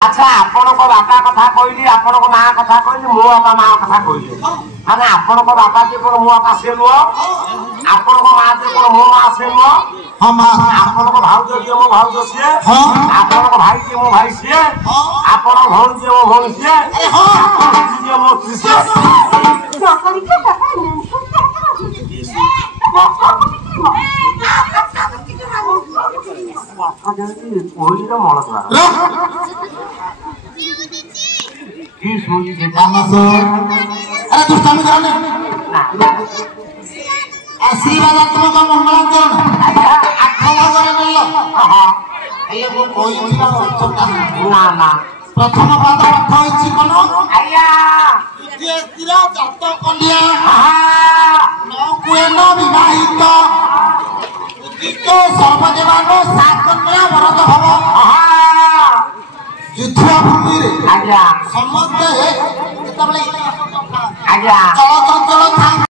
अच्छा आपण को बापा कथा कहली आपण को माँ कथा कहली मो बापा माँ कथा कहली माने आपण को बापा जे को मो बापा से लो आपण को माँ जे को मो माँ से लो हां मां आपण को भाउज जे मो भाउज से हां आपण को भाई जे मो भाई से आपण भौण जे मो भौण से हां जे मो से नौकरी के टका नहीं अरे दुष्टामी जाने आशीर्वाद तुमको मंगलाचरण ना ना प्रथम पाद अर्थ होइछि कोन आया द्वितीय स्थिर जात कन्या न कुएन विवाहित उदित सर्वदेवान सात कन्या वरद भव युद्ध भूमि रे आया समस्त है केतबले आया चल